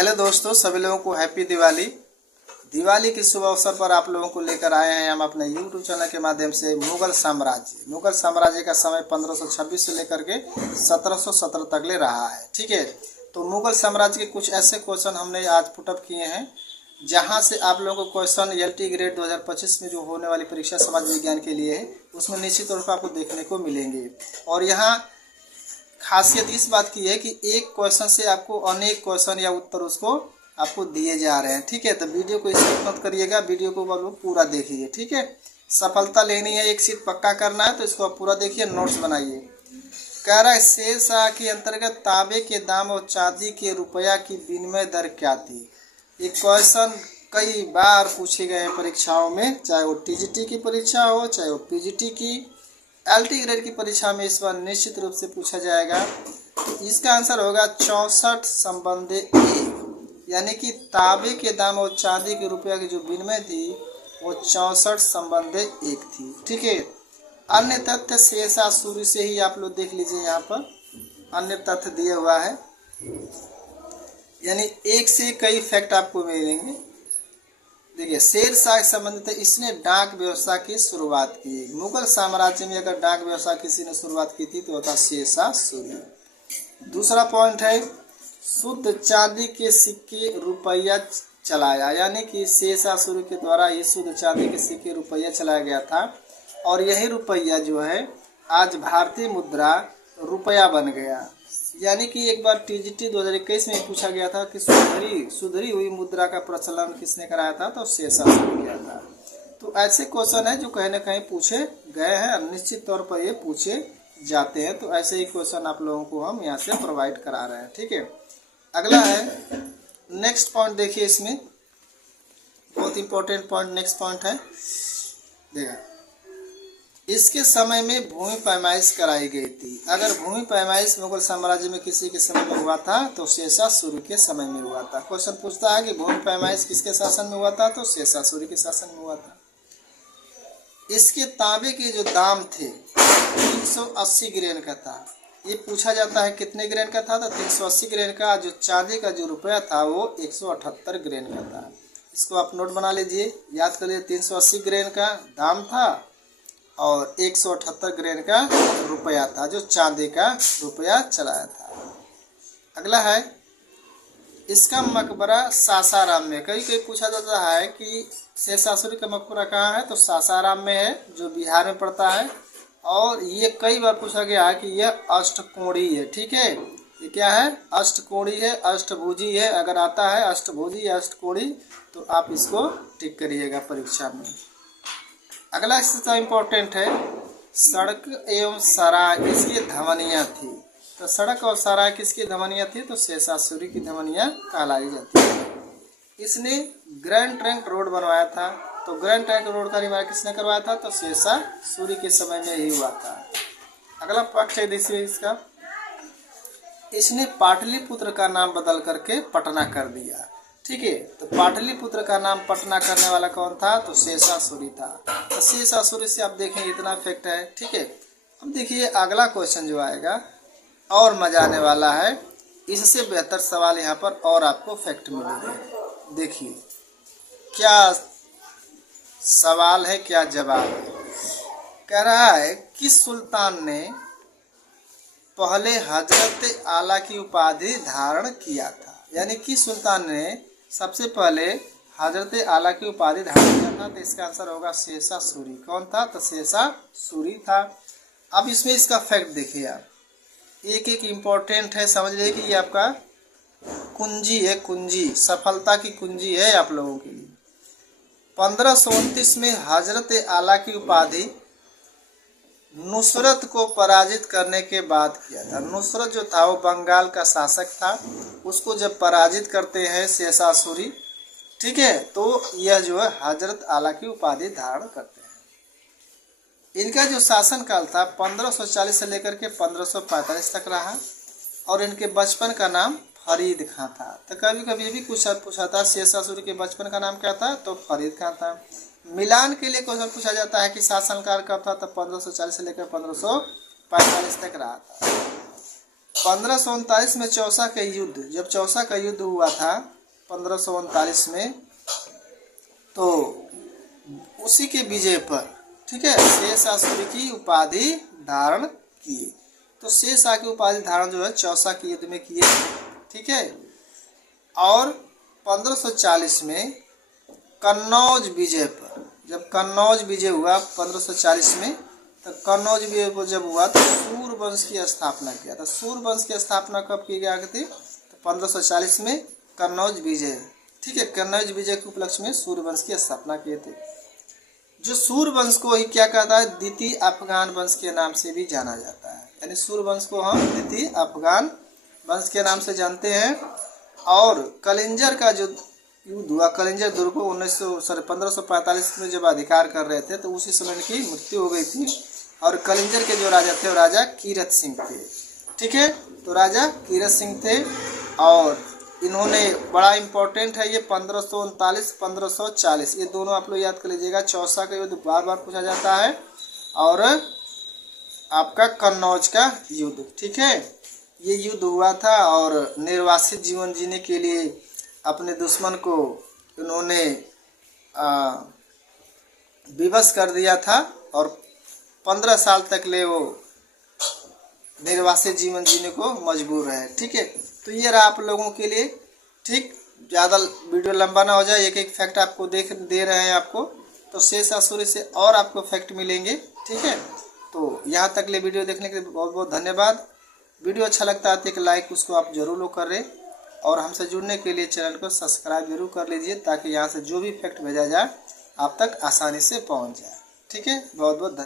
Hello दोस्तों, सभी लोगों को हैप्पी दिवाली। दिवाली के शुभ अवसर पर आप लोगों को लेकर आए हैं हम अपने यूट्यूब चैनल के माध्यम से मुगल साम्राज्य का समय 1526 से लेकर के 1717 तक ले रहा है। ठीक है, तो मुगल साम्राज्य के कुछ ऐसे क्वेश्चन हमने आज पुटअप किए हैं जहां से आप लोगों को क्वेश्चन एलटी ग्रेड 2025 में जो होने वाली परीक्षा समाज विज्ञान के लिए है उसमें निश्चित तौर पर आपको देखने को मिलेंगे। और यहाँ खासियत इस बात की है कि एक क्वेश्चन से आपको अनेक क्वेश्चन या उत्तर उसको आपको दिए जा रहे हैं। ठीक है, तो वीडियो को स्किप मत करिएगा, वीडियो को पूरा देखिए। ठीक है, सफलता लेनी है, एक सीट पक्का करना है तो इसको आप पूरा देखिए, नोट्स बनाइए। कह रहा है शेर शाह के अंतर्गत तांबे के दाम और चांदी के रुपया की विनिमय दर क्या थी। ये क्वेश्चन कई बार पूछे गए हैं परीक्षाओं में, चाहे वो टीजीटी की परीक्षा हो चाहे वो पीजीटी की, एलटी ग्रेड की परीक्षा में इस बार निश्चित रूप से पूछा जाएगा। तो इसका आंसर होगा 64/1, यानी कि तांबे के दाम और चांदी के रुपया की जो विनिमय थी वो 64/1 थी। ठीक है, अन्य तथ्य शेर शाह सूरी से ही आप लोग देख लीजिए, यहाँ पर अन्य तथ्य दिया हुआ है, यानी एक से कई फैक्ट आपको मिलेंगे। देखिए, शेर शाह से संबंधित है, इसने डाक व्यवस्था की शुरुआत की। मुगल साम्राज्य में अगर डाक व्यवस्था किसी ने शुरुआत की थी तो होता शेर शाह सूरी। दूसरा पॉइंट है शुद्ध चांदी के सिक्के रुपया चलाया, यानी कि शेर शाह सूरी के द्वारा ये शुद्ध चांदी के सिक्के रुपया चलाया गया था और यही रुपया जो है आज भारतीय मुद्रा रुपया बन गया। यानी कि एक बार टीजीटी 2021 में पूछा गया था कि सुधरी हुई मुद्रा का प्रचलन किसने कराया था, तो शेर शाह सूरी किया था। तो ऐसे क्वेश्चन है जो कहीं ना कहीं पूछे गए हैं और निश्चित तौर पर ये पूछे जाते हैं। तो ऐसे ही क्वेश्चन आप लोगों को हम यहाँ से प्रोवाइड करा रहे हैं। ठीक है, अगला है नेक्स्ट पॉइंट। देखिए, इसमें बहुत इंपॉर्टेंट पॉइंट नेक्स्ट पॉइंट है। देखा, इसके समय में भूमि पैमाइश कराई गई थी। अगर भूमि पैमाइश मुगल साम्राज्य में किसी के समय में हुआ था तो शेर शाह सूरी के समय में हुआ था। क्वेश्चन पूछता है कि भूमि पैमाइश किसके शासन में हुआ था, तो शेर शाह सूरी के शासन में हुआ था। इसके तांबे के जो दाम थे 380 ग्रेन का था। ये पूछा जाता है कितने ग्रेन का था, तो 380 ग्रेन का। जो चांदी का जो रुपया था वो 178 ग्रेन का था। इसको आप नोट बना लीजिए, याद कर लीजिए। 380 ग्रेन का दाम था और 178 ग्रेन का रुपया था जो चांदी का रुपया चलाया था। अगला है इसका मकबरा सासाराम में। कई पूछा जाता है कि शेर शाह सूरी का मकबरा कहाँ है, तो सासाराम में है जो बिहार में पड़ता है। और ये कई बार पूछा गया है कि यह अष्टकोणी है। ठीक है, ये क्या है, अष्टकोणी है, अष्टभुजी है। अगर आता है अष्टभुजी या अष्टकोणी तो आप इसको टिक करिएगा परीक्षा में। अगला इससे इम्पोर्टेंट है सड़क एवं सराय किसकी धमनियाँ थी। तो सड़क और सराय किसकी धमनियाँ थी, तो शेर शाह सूरी की धमनियाँ कहलाई जाती है। इसने ग्रैंड ट्रंक रोड बनवाया था। तो ग्रैंड ट्रंक रोड का निर्माण किसने करवाया था, तो शेर शाह सूरी के समय में ही हुआ था। अगला पक्ष है देखिए इसका, इसने पाटलिपुत्र का नाम बदल करके पटना कर दिया। ठीक है, तो पाटलिपुत्र का नाम पटना करने वाला कौन था, तो शेर शाह सूरी था। तो शेर शाह सूरी से आप देखें इतना फैक्ट है। ठीक है, अब देखिए अगला क्वेश्चन जो आएगा और मजा आने वाला है। इससे बेहतर सवाल यहाँ पर और आपको फैक्ट मिलेंगे। देखिए क्या सवाल है, क्या जवाब है। कह रहा है किस सुल्तान ने पहले हजरत आला की उपाधि धारण किया था। यानी किस सुल्तान ने सबसे पहले हजरत आला की उपाधि धारण किया था, तो इसका आंसर होगा शेर शाह सूरी। कौन था, तो शेर शाह सूरी था। अब इसमें इसका फैक्ट देखिए आप, एक एक इम्पोर्टेंट है, समझ लीजिए कि ये आपका कुंजी है, कुंजी सफलता की कुंजी है आप लोगों के लिए। 1529 में हजरत आला की उपाधि नुसरत को पराजित करने के बाद किया था। नुसरत जो था वो बंगाल का शासक था, उसको जब पराजित करते हैं शेर शाह सूरी, ठीक है, तो यह जो है हजरत आला की उपाधि धारण करते हैं। इनका जो शासनकाल था 1540 से लेकर के 1545 तक रहा और इनके बचपन का नाम फरीद खां था। तो कभी कभी भी कुछ पूछा था शेर शाह सूरी के बचपन का नाम क्या था, तो फरीद खां था। मिलान के लिए क्वेश्चन पूछा जाता है कि शासनकाल कब था, तो 1540 से लेकर 1545 तक रहा था। 1539 में चौसा का युद्ध, जब चौसा का युद्ध हुआ था 1539 में, तो उसी के विजय पर, ठीक है, शेषासुर की उपाधि धारण किए। तो शेषा की उपाधि धारण जो है चौसा के युद्ध में किए, ठीक है। और 1540 में कन्नौज विजय पर, जब कन्नौज विजय हुआ 1540 में, तो कन्नौज विजय पर जब हुआ तो सूर वंश की स्थापना किया था। सूर वंश की स्थापना कब की गई थी? तो 1540 में कन्नौज विजय, ठीक है, कन्नौज विजय के उपलक्ष्य में सूर वंश की स्थापना किए थे। जो सूर वंश को ही क्या कहता है? द्वितीय अफगान वंश के नाम से भी जाना जाता है। यानी सूर वंश को हम द्वितीय अफगान वंश के नाम से जानते हैं। और कलिंजर का जो युद्ध हुआ, कलिंजर दुर्ग को 1545 में जब अधिकार कर रहे थे तो उसी समय इनकी मृत्यु हो गई थी। और कलिंजर के जो राजा थे वो राजा कीरत सिंह थे, ठीक है। तो राजा कीरत सिंह थे और इन्होंने, बड़ा इम्पोर्टेंट है ये 1539 1540, ये दोनों आप लोग याद कर लीजिएगा। चौसा का युद्ध बार बार पूछा जाता है और आपका कन्नौज का युद्ध, ठीक है, ये युद्ध हुआ था। और निर्वासित जीवन जीने के लिए अपने दुश्मन को इन्होंने विवश कर दिया था और 15 साल तक ले वो निर्वासित जीवन जीने को मजबूर रहे, ठीक है। तो ये रहा आप लोगों के लिए, ठीक। ज़्यादा वीडियो लंबा ना हो जाए, एक एक फैक्ट आपको दे रहे हैं आपको, तो शेषासुर से और आपको फैक्ट मिलेंगे, ठीक है। तो यहाँ तक ले वीडियो देखने के लिए बहुत बहुत धन्यवाद। वीडियो अच्छा लगता है तो एक लाइक उसको आप जरूर लोग कर रहे, और हमसे जुड़ने के लिए चैनल को सब्सक्राइब जरूर कर लीजिए ताकि यहाँ से जो भी फैक्ट भेजा जाए आप तक आसानी से पहुँच जाए, ठीक है। बहुत बहुत धन्यवाद।